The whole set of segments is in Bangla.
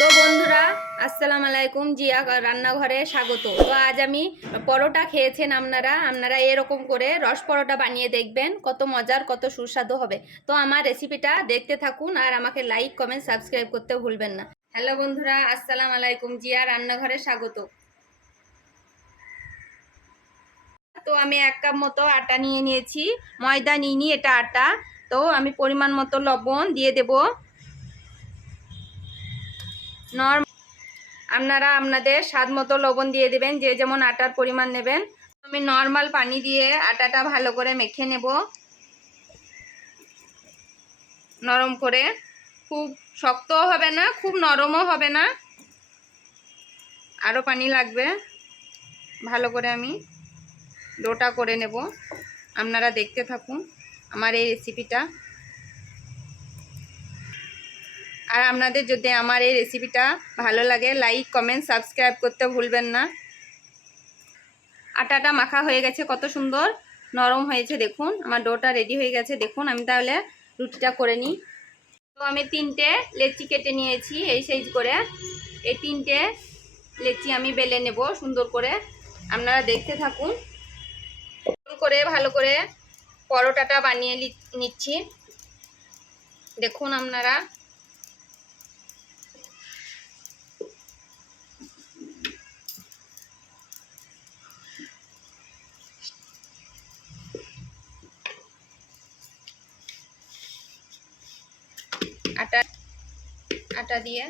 তো বন্ধুরা, আসসালামু আলাইকুম। জিয়া রান্নাঘরে স্বাগত। তো আজ আমি পরোটা খেয়েছেন আপনারা আপনারা এরকম করে রস পরোটা বানিয়ে দেখবেন, কত মজার কত সুস্বাদু হবে। তো আমার রেসিপিটা দেখতে থাকুন আর আমাকে লাইক কমেন্ট সাবস্ক্রাইব করতে ভুলবেন না। হ্যালো বন্ধুরা, আসসালামু আলাইকুম। জিয়া রান্নাঘরে স্বাগত। তো আমি 1 কাপ মতো আটা নিয়ে নিয়েছি, ময়দা নিইনি, এটা আটা। তো আমি পরিমাণ মতো লবণ দিয়ে দেব। আপনারা আপনাদের স্বাদ মতো লবণ দিয়ে দেবেন, যে যেমন আটার পরিমাণ নেবেন। আমি নর্মাল পানি দিয়ে আটাটা ভালো করে মেখে নেব, নরম করে। খুব শক্তও হবে না, খুব নরমও হবে না, আরও পানি লাগবে। ভালো করে আমি ডোটা করে নেব। আপনারা দেখতে থাকুন আমার এই রেসিপিটা। আর আপনাদের যদি আমার এই রেসিপিটা ভালো লাগে, লাইক কমেন্ট সাবস্ক্রাইব করতে ভুলবেন না। আটাটা মাখা হয়ে গেছে, কত সুন্দর নরম হয়েছে। দেখুন আমার ডোটা রেডি হয়ে গেছে। দেখুন আমি তাহলে রুটিটা করে নিই। তো আমি 3টে লেচি কেটে নিয়েছি এই সাইজ করে। এই 3টে লেচি আমি বেলে নেব সুন্দর করে। আপনারা দেখতে থাকুন। ভালো করে পরোটাটা বানিয়ে নিচ্ছি। দেখুন আপনারা। আটা আটা দিয়ে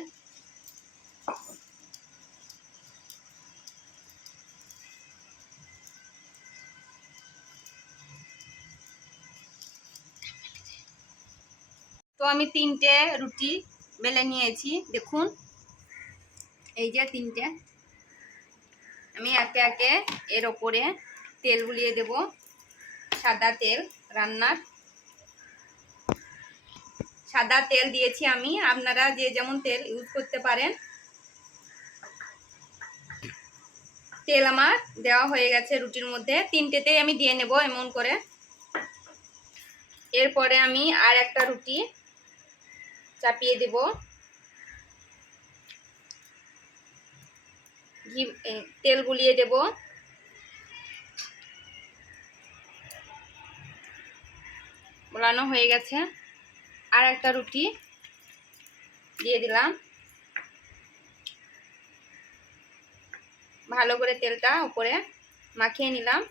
তো আমি 3টে রুটি বেলে নিয়েছি। দেখুন এই যে 3টে। আমি একে একে এর ওপরে তেল বুলিয়ে দেব, সাদা তেল। রান্নার সাদা তেল দিয়েছি আমি, আপনারা যে যেমন তেল ইউজ করতে পারেন। তেল আমার দেওয়া হয়ে গেছে রুটির মধ্যে। 3টেতেই আমি দিয়ে নেব এমন করে। এরপরে আমি আর একটা রুটি চাপিয়ে দেব। তেল গুলিয়ে দেব। বলানো হয়ে গেছে। আর একটা রুটি দিয়ে দিলাম। ভালো করে তেলটা উপরে মাখিয়ে নিলাম।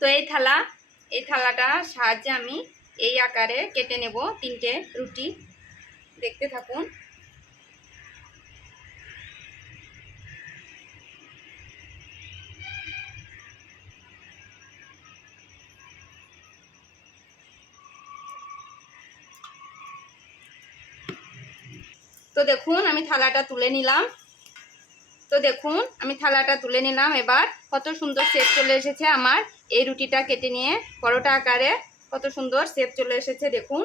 তো এই থালাটার সাহায্যে আমি এই আকারে কেটে নেব 3টে রুটি। দেখতে থাকুন। তো দেখুন আমি থালাটা তুলে নিলাম। এবার কত সুন্দর শেপ চলে এসেছে আমার। এই রুটিটা কেটে নিয়ে পরোটা আকারে কত সুন্দর শেপ চলে এসেছে। দেখুন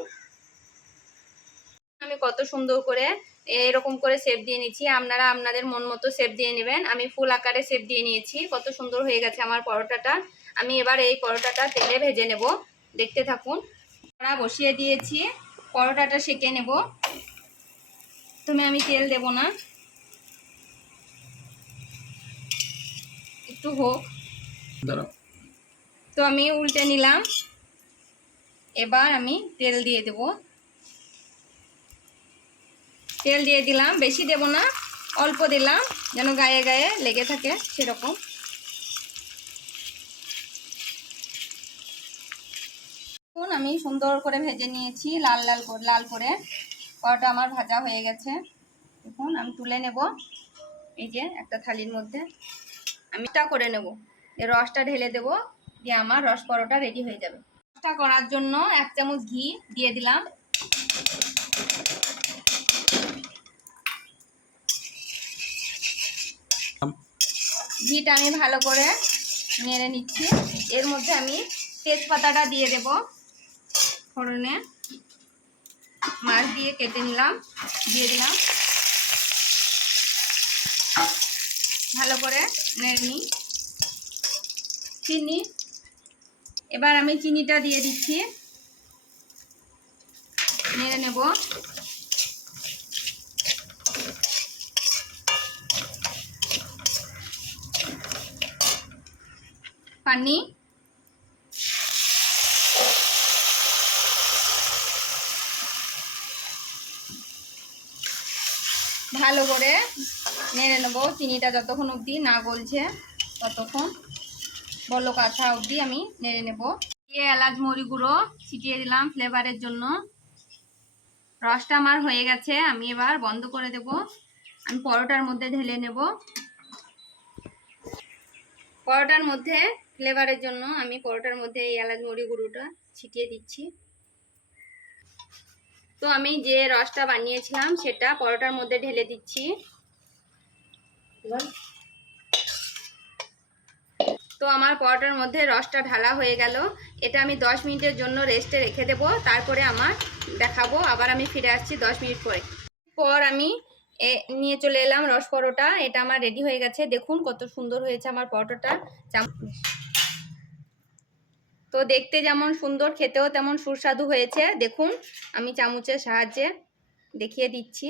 আমি কত সুন্দর করে এরকম করে শেপ দিয়ে নিচ্ছি। আপনারা আপনাদের মন মতো শেপ দিয়ে নেবেন। আমি ফুল আকারে শেপ দিয়ে নিয়েছি। কত সুন্দর হয়ে গেছে আমার পরোটাটা। আমি এবার এই পরোটাটা তেলে ভেজে নেব। দেখতে থাকুন। কড়া বসিয়ে দিয়েছি, পরোটাটা সেঁকে নেব। আমি তেল দেব না, একটু হোক। তো আমি উল্টে নিলাম। এবার আমি তেল দিয়ে দেব। তেল দিয়ে দিলাম, বেশি দেব না, অল্প দিলাম, যেন গায়ে গায়ে লেগে থাকে সেরকম। দেখুন আমি সুন্দর করে ভেজে নিয়েছি, লাল লাল করে। পরোটা আমার ভাজা হয়ে গেছে। দেখুন আমি তুলে নেব এই যে একটা থালির মধ্যে। আমি এটা করে নেব, এই রসটা ঢেলে দেব, দিয়ে আমার রস পরোটা রেডি হয়ে যাবে। রসটা করার জন্য 1 চামচ ঘি দিয়ে দিলাম। ঘিটা আমি ভালো করে নেড়ে নিচ্ছি। এর মধ্যে আমি তেজপাতাটা দিয়ে দেব ফোড়নে। মাছ দিয়ে কেটে নিলাম, দিয়ে দিলাম। ভালো করে নেড়ে নিই। চিনি, এবার আমি চিনিটা দিয়ে দিচ্ছি। নেব। পানি, ভালো করে নেড়ে নেব। চিনিটা যতক্ষণ অবধি না গলছে ততক্ষণ, বলক আসা অবধি আমি নেড়ে নেব। দিয়ে এলাচ মরি গুঁড়ো ছিটিয়ে দিলাম ফ্লেভারের জন্য। রসটা আমার হয়ে গেছে, আমি এবার বন্ধ করে দেব। আমি পরোটার মধ্যে ঢেলে নেব। পরোটার মধ্যে ফ্লেভারের জন্য আমি পরোটার মধ্যে এই এলাচ মরি গুঁড়োটা ছিটিয়ে দিচ্ছি। তো আমি যে রসটা বানিয়েছিলাম সেটা পরোটার মধ্যে ঢেলে দিচ্ছি। তো আমার পরোটার মধ্যে রসটা ঢালা হয়ে গেল। এটা আমি 10 মিনিটের জন্য রেস্টে রেখে দেব, তারপরে আমার দেখাবো। আবার আমি ফিরে আসছি 10 মিনিট পর আমি নিয়ে চলে এলাম রস পরোটা। এটা আমার রেডি হয়ে গেছে, দেখুন কত সুন্দর হয়েছে আমার পরোটাটা। তো দেখতে যেমন সুন্দর, খেতেও তেমন সুস্বাদু হয়েছে। দেখুন আমি চামচের সাহায্যে দেখিয়ে দিচ্ছি।